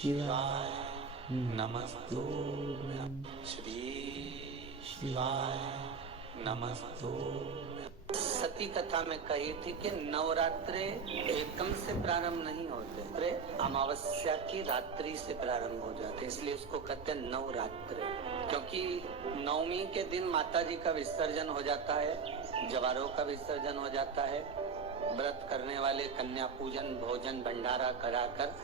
शिवाय नमस्तुभ्यं श्री शिवाय नमस्तुभ्यं। सती कथा में कही थी कि नवरात्रे एकदम से प्रारंभ नहीं होते, अरे अमावस्या की रात्रि से प्रारंभ हो जाते, इसलिए उसको कहते हैं नवरात्रे। क्योंकि नवमी के दिन माता जी का विसर्जन हो जाता है, जवारों का विसर्जन हो जाता है, व्रत करने वाले कन्या पूजन भोजन भंडारा कराकर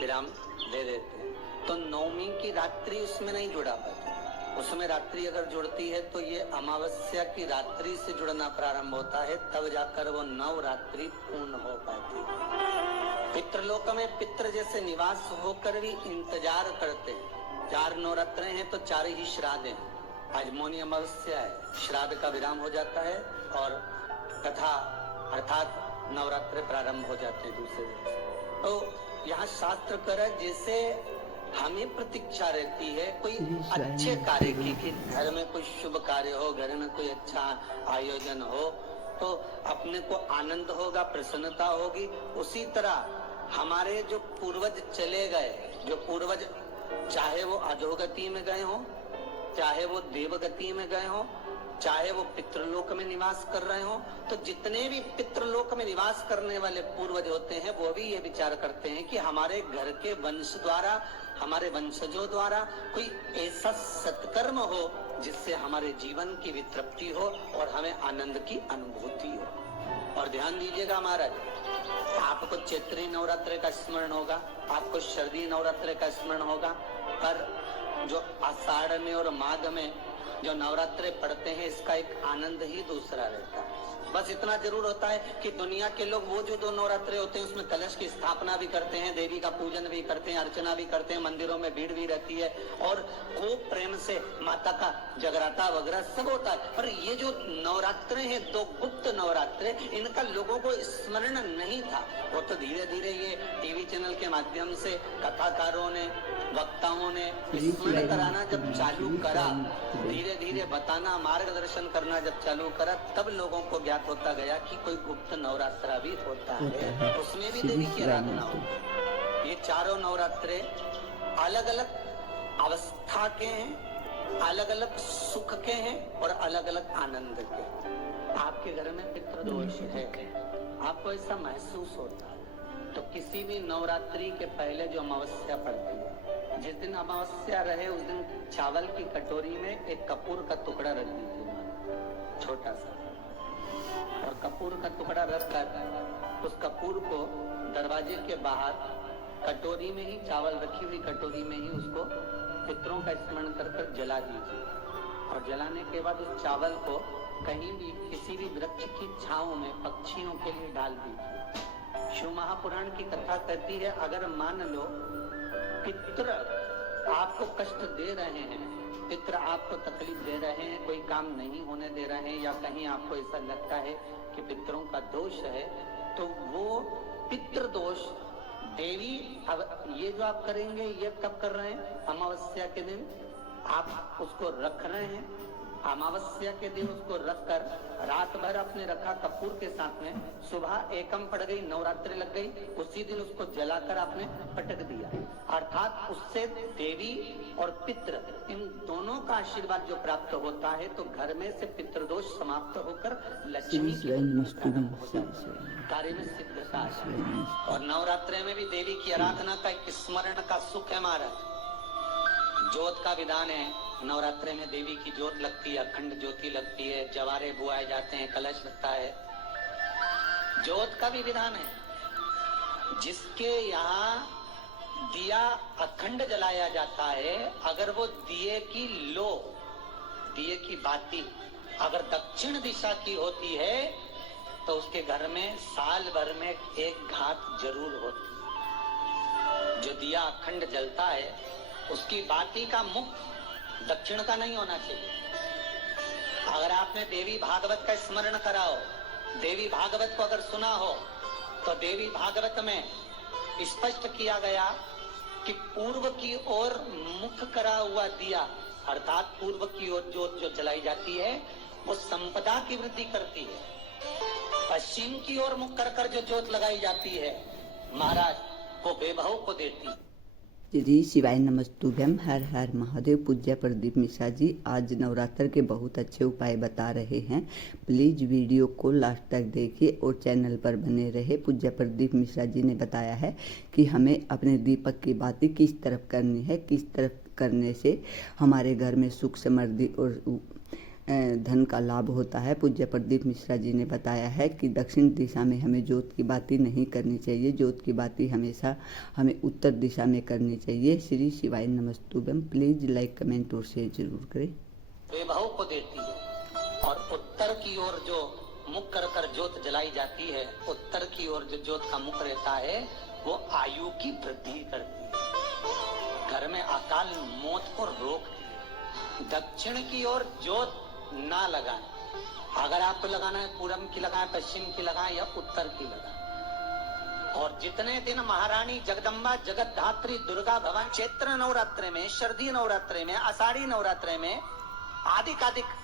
विराम दे देते हैं। तो नवमी की रात्रि उसमें नहीं जुड़ा पाती, उसमें रात्रि अगर जुड़ती है तो ये अमावस्या की रात्रि से जुड़ना प्रारंभ होता है, तब जाकर वो नवरात्रि पूर्ण हो पाती है। पितृलोक में पितृ जैसे निवास होकर भी इंतजार करते हैं। 4 नवरात्रे हैं तो 4 ही श्राद्ध हैं। आज मौनी अमावस्या है, श्राद्ध का विराम हो जाता है और कथा अर्थात नवरात्रे प्रारंभ हो जाते हैं दूसरे दिन। तो यहाँ शास्त्र कर जैसे हमें प्रतीक्षा रहती है कोई अच्छे कार्य की, कि घर में कोई शुभ कार्य हो, घर में कोई अच्छा आयोजन हो तो अपने को आनंद होगा, प्रसन्नता होगी। उसी तरह हमारे जो पूर्वज चले गए, जो पूर्वज चाहे वो अधोगति में गए हो, चाहे वो देवगति में गए हो, चाहे वो पितृलोक में निवास कर रहे हो, तो जितने भी पितृलोक में निवास करने वाले पूर्वज होते हैं वो भी ये विचार करते हैं कि हमारे घर के वंश द्वारा, हमारे वंशजों द्वारा कोई ऐसा सत्कर्म हो जिससे हमारे जीवन की वितृप्ति हो और हमें आनंद की अनुभूति हो। और ध्यान दीजिएगा महाराज, आपको चैत्री नवरात्रि का स्मरण होगा, आपको शरदी नवरात्रि का स्मरण होगा, पर जो आषाढ़ में और माघ में जो नवरात्रे पढ़ते हैं इसका एक आनंद ही दूसरा रहता है। बस इतना जरूर होता है कि दुनिया के लोग वो जो 2 नवरात्रे होते हैं उसमें कलश की स्थापना भी करते हैं, देवी का पूजन भी करते हैं, अर्चना भी करते हैं, मंदिरों में भीड़ भी रहती है और खूब प्रेम से माता का जगराता वगैरह सब होता है। पर ये जो नवरात्रे हैं 2 गुप्त नवरात्रे, इनका लोगों को स्मरण नहीं था। वो तो धीरे धीरे ये टीवी चैनल के माध्यम से कथाकारों ने, वक्ताओं ने स्मरण कराना जब चालू करा, धीरे धीरे बताना, मार्गदर्शन करना जब चालू करा, तब लोगों को ज्ञात होता गया कि कोई गुप्त नवरात्रा भी होता है, उसमें भी देवी की आराधना होती है। ये 4 नवरात्रे अलग अलग अवस्था के हैं, अलग अलग सुख के हैं और अलग अलग आनंद के। आपके घर में पितृदोष है, आपको ऐसा महसूस होता है, तो किसी भी नवरात्रि के पहले जो अमावस्या पड़ती है, जिस दिन अमावस्या रहे उस दिन चावल की कटोरी में एक कपूर का टुकड़ा रख दीजिए, छोटा सा, और कपूर का टुकड़ा रखकर उस कपूर को दरवाजे के बाहर कटोरी में ही, चावल रखी हुई कटोरी में ही उसको पितरों का स्मरण कर जला दीजिए। और जलाने के बाद उस चावल को कहीं भी किसी भी वृक्ष की छांव में पक्षियों के लिए डाल दीजिए। शिव महापुराण की कथा कहती है, अगर मान लो पितृ आपको कष्ट दे रहे हैं, पितृ आपको तकलीफ दे रहे हैं, कोई काम नहीं होने दे रहे हैं, या कहीं आपको ऐसा लगता है कि पितरों का दोष है, तो वो पितृ दोष देवी, अब ये जो आप करेंगे ये कब कर रहे हैं? अमावस्या के दिन आप उसको रख रहे हैं, अमावस्या के दिन उसको रखकर रात भर आपने रखा कपूर के साथ में, सुबह एकम पड़ गई, नवरात्रि लग गई, उसी दिन उसको जलाकर आपने पटक दिया। अर्थात उससे देवी और पितृ इन दोनों का आशीर्वाद जो प्राप्त होता है, तो घर में से पितृदोष समाप्त होकर लक्ष्मी कार्य में सिद्धता। और नवरात्रि में भी देवी की आराधना का एक स्मरण का सुख है महाराज। ज्योत का विधान है, नवरात्रि में देवी की ज्योत लगती है, अखंड ज्योति लगती है, जवारे बुआए जाते हैं, कलश लगता है, ज्योत का भी विधान है। जिसके यहाँ दिया अखंड जलाया जाता है, अगर वो दिए की लो, दिए की बाती अगर दक्षिण दिशा की होती है तो उसके घर में साल भर में एक घात जरूर होती है। जो दिया अखंड जलता है उसकी बाती का मुख दक्षिण का नहीं होना चाहिए। अगर आपने देवी भागवत का स्मरण करा हो, देवी भागवत को अगर सुना हो, तो देवी भागवत में स्पष्ट किया गया कि पूर्व की ओर मुख करा हुआ दिया, अर्थात पूर्व की ओर ज्योत जो जलाई जाती है वो संपदा की वृद्धि करती है। पश्चिम की ओर मुख कर जो ज्योत लगाई जाती है महाराज, वो बेबहू को देती। श्री शिवाय नमस्तुभ्यम। हर हर महादेव। पूज्य प्रदीप मिश्रा जी आज नवरात्र के बहुत अच्छे उपाय बता रहे हैं। प्लीज़ वीडियो को लास्ट तक देखिए और चैनल पर बने रहे। पूज्य प्रदीप मिश्रा जी ने बताया है कि हमें अपने दीपक की बाती किस तरफ करनी है, किस तरफ करने से हमारे घर में सुख समृद्धि और धन का लाभ होता है। पूज्य प्रदीप मिश्रा जी ने बताया है कि दक्षिण दिशा में हमें ज्योत की बाती नहीं करनी चाहिए। ज्योत की बाती हमेशा हमें उत्तर दिशा में करनी चाहिए। श्री शिवाय नमस्तुभ्यम। प्लीज लाइक, कमेंट और शेयर जरूर करें। वैभव को देती है और उत्तर की ओर जो मुख कर कर ज्योत जलाई जाती है, उत्तर की ओर जो ज्योत का मुख रहता है वो आयु की वृद्धि करती है, घर में अकाल मौत को रोकती है। दक्षिण की ओर ज्योत ना लगाएं। अगर आपको लगाना है पूरब की लगाएं, पश्चिम की लगाएं या उत्तर की लगाएं। और जितने दिन महारानी जगदम्बा जगत धात्री दुर्गा भवानी चैत्र नवरात्रि में, शरदी नवरात्रि में, आषाढ़ी नवरात्रि में, आदिकादिक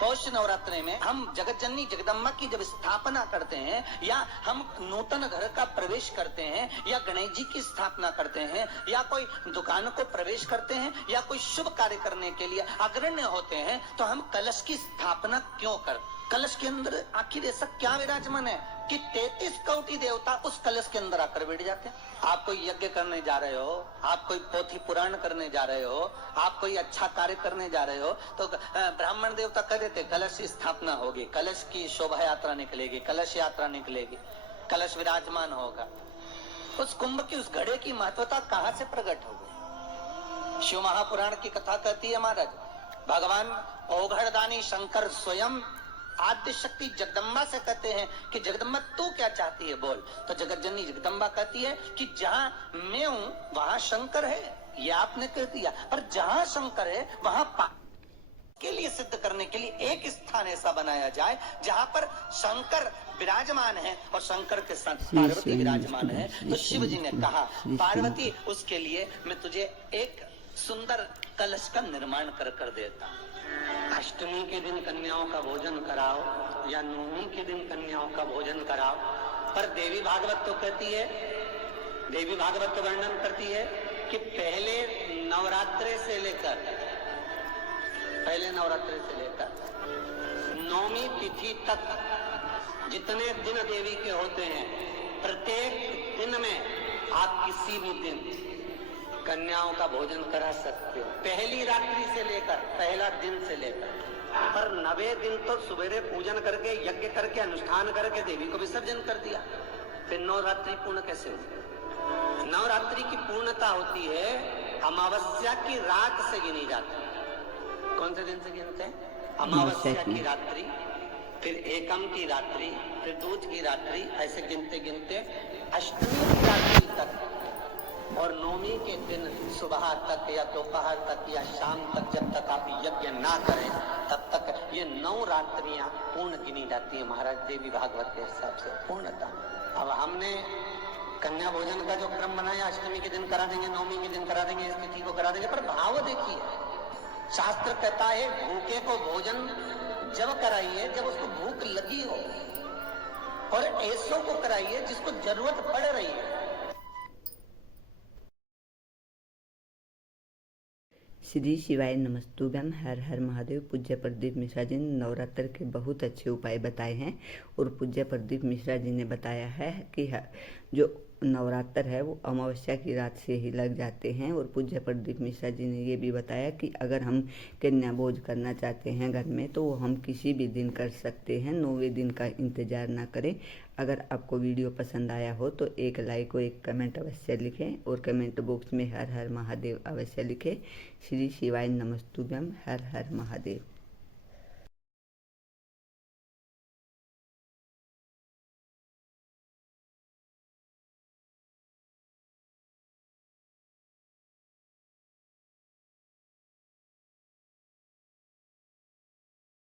पौष नवरात्रि में हम जगत जननी जगदम्बा की जब स्थापना करते हैं या हम नूतन घर का प्रवेश करते हैं या गणेश जी की स्थापना करते हैं या कोई दुकान को प्रवेश करते हैं या कोई शुभ कार्य करने के लिए अग्रण्य होते हैं तो हम कलश की स्थापना क्यों करते? कलश के अंदर आखिर ऐसा क्या विराजमान है कि 33 कोटि देवता उस कलश के अंदर आकर बैठ जाते हैं। आप कोई यज्ञ करने जा रहे हो, आप कोई पोथी पुराण करने जा रहे हो, आप कोई अच्छा कार्य करने जा रहे हो तो ब्राह्मण देवता कह देते कलश की स्थापना होगी, कलश की शोभा यात्रा निकलेगी, कलश यात्रा निकलेगी, कलश विराजमान होगा। उस कुंभ की उस घड़े की महत्वता कहाँ से प्रकट हो गई? शिव महापुराण की कथा कहती है महाराज, भगवान ओघड़दानी शंकर स्वयं आद्य शक्ति जगदम्बा से कहते हैं कि जगदम्बा तू क्या चाहती है बोल। तो जगत जननी जगदम्बा कहती है कि जहां मैं हूं वहां शंकर है। ये आपने कह दिया, पर जहां शंकर है वहां के लिए सिद्ध करने के लिए एक स्थान ऐसा बनाया जाए जहां पर शंकर विराजमान है और शंकर के साथ पार्वती विराजमान है। तो शिव जी ने कहा पार्वती उसके लिए मैं तुझे एक सुंदर कलश का निर्माण कर देता। अष्टमी के दिन कन्याओं का भोजन कराओ या नवमी के दिन कन्याओं का भोजन कराओ। पर देवी भागवत तो कहती है, देवी भागवत तो वर्णन करती है कि पहले नवरात्रे से लेकर नवमी तिथि तक जितने दिन देवी के होते हैं, प्रत्येक दिन में आप किसी भी दिन कन्याओं का भोजन करा सकते हो। पहली रात्रि से लेकर, पहला दिन से लेकर, पर 9वें दिन तो सुबेरे पूजन करके यज्ञ करके अनुष्ठान करके देवी को विसर्जन कर दिया। फिर नवरात्रि पूर्ण कैसे होती? नवरात्रि की पूर्णता होती है अमावस्या की रात से गिनी जाती है। कौन से दिन से गिनते हैं? अमावस्या की रात्रि, फिर एकम की रात्रि, फिर दूज की रात्रि, ऐसे गिनते गिनते अष्टमी की रात्रि तक और नवमी के दिन सुबह तक या दोपहर तक या शाम तक जब तक आप यज्ञ ना करें तब तक ये 9 रात्रियां पूर्ण गिनी जाती है महाराज देवी भागवत के हिसाब से पूर्णता। अब हमने कन्या भोजन का जो क्रम बनाया, अष्टमी के दिन करा देंगे, नवमी के दिन करा देंगे, इस तिथि को करा देंगे, पर भाव देखिए, शास्त्र कहता है भूखे को भोजन जब कराइए जब उसको भूख लगी हो, और ऐसों को कराइए जिसको जरूरत पड़ रही है। श्री शिवाय नमस्तुभ्यम। हर हर महादेव। पूज्य प्रदीप मिश्रा जी ने नवरात्र के बहुत अच्छे उपाय बताए हैं और पूज्य प्रदीप मिश्रा जी ने बताया है कि जो नवरात्र है वो अमावस्या की रात से ही लग जाते हैं। और पूज्य प्रदीप मिश्रा जी ने ये भी बताया कि अगर हम कन्या भोज करना चाहते हैं घर में तो वो हम किसी भी दिन कर सकते हैं, 9वें दिन का इंतज़ार ना करें। अगर आपको वीडियो पसंद आया हो तो एक लाइक और एक कमेंट अवश्य लिखें और कमेंट बॉक्स में हर हर महादेव अवश्य लिखें। श्री शिवाय नमस्तुभ्यम। हर हर महादेव।